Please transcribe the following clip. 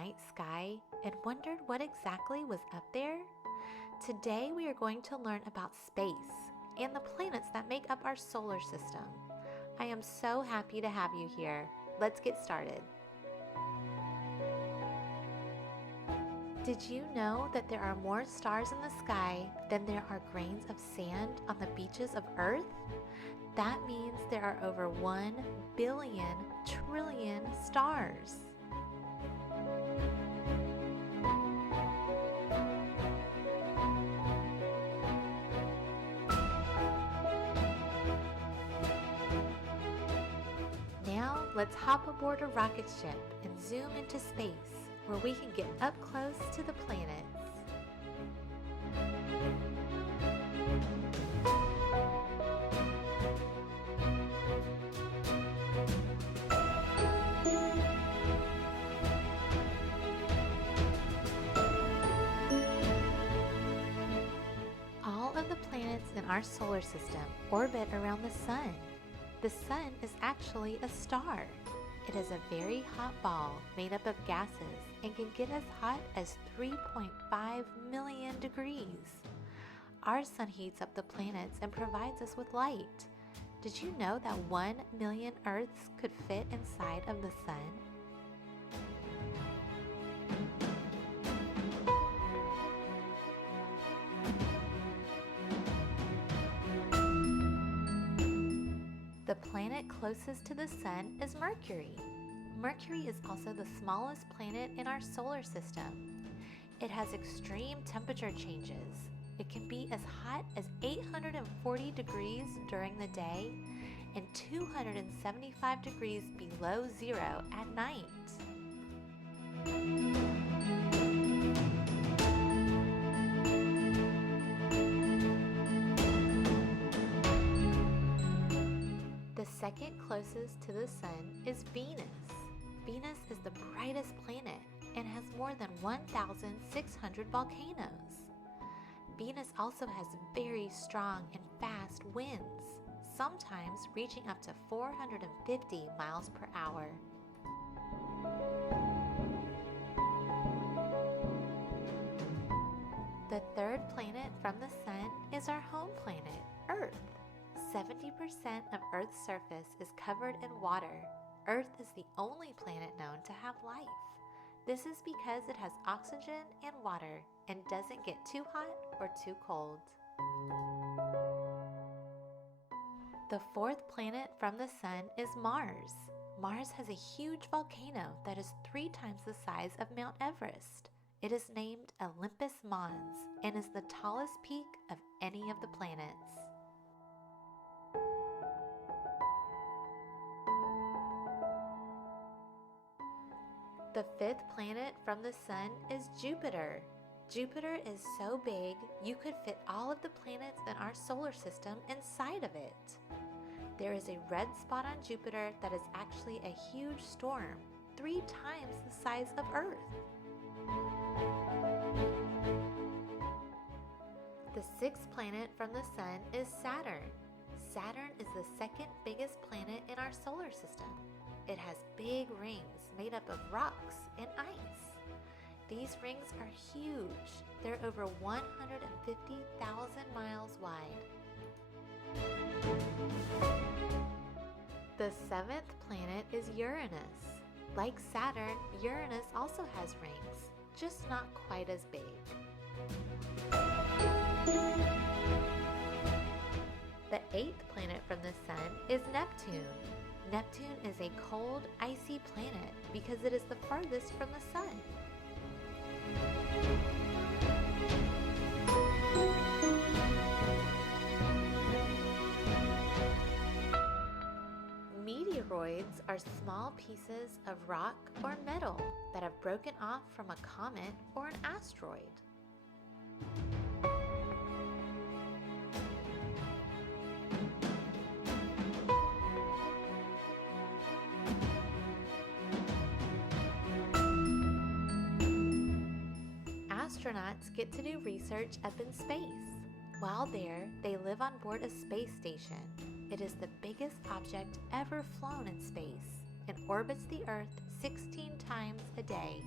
night sky and wondered what exactly was up there? Today we are going to learn about space and the planets that make up our solar system. I am so happy to have you here. Let's get started. Did you know that there are more stars in the sky than there are grains of sand on the beaches of Earth? That means there are over 1 billion trillion stars. Now let's hop aboard a rocket ship and zoom into space, where we can get up close to the planets. All of the planets in our solar system orbit around the sun. The sun is actually a star. It is a very hot ball made up of gases and can get as hot as 3.5 million degrees. Our sun heats up the planets and provides us with light. Did you know that 1 million Earths could fit inside of the sun? The planet closest to the sun is Mercury. Mercury is also the smallest planet in our solar system. It has extreme temperature changes. It can be as hot as 840 degrees during the day and 275 degrees below zero at night. The second closest to the sun is Venus. Venus is the brightest planet and has more than 1,600 volcanoes. Venus also has very strong and fast winds, sometimes reaching up to 450 miles per hour. The third planet from the sun is our home planet, Earth. 70% of Earth's surface is covered in water. Earth is the only planet known to have life. This is because it has oxygen and water and doesn't get too hot or too cold. The fourth planet from the sun is Mars. Mars has a huge volcano that is 3 times the size of Mount Everest. It is named Olympus Mons and is the tallest peak of any of the planets. The fifth planet from the sun is Jupiter. Jupiter is so big you could fit all of the planets in our solar system inside of it. There is a red spot on Jupiter that is actually a huge storm, 3 times the size of Earth. The sixth planet from the sun is Saturn. Saturn is the second biggest planet in our solar system. It has big rings made up of rocks and ice. These rings are huge. They're over 150,000 miles wide. The seventh planet is Uranus. Like Saturn, Uranus also has rings, just not quite as big. The eighth planet from the sun is Neptune. Neptune is a cold, icy planet because it is the farthest from the sun. Meteoroids are small pieces of rock or metal that have broken off from a comet or an asteroid. Astronauts get to do research up in space. While there, they live on board a space station. It is the biggest object ever flown in space and orbits the Earth 16 times a day.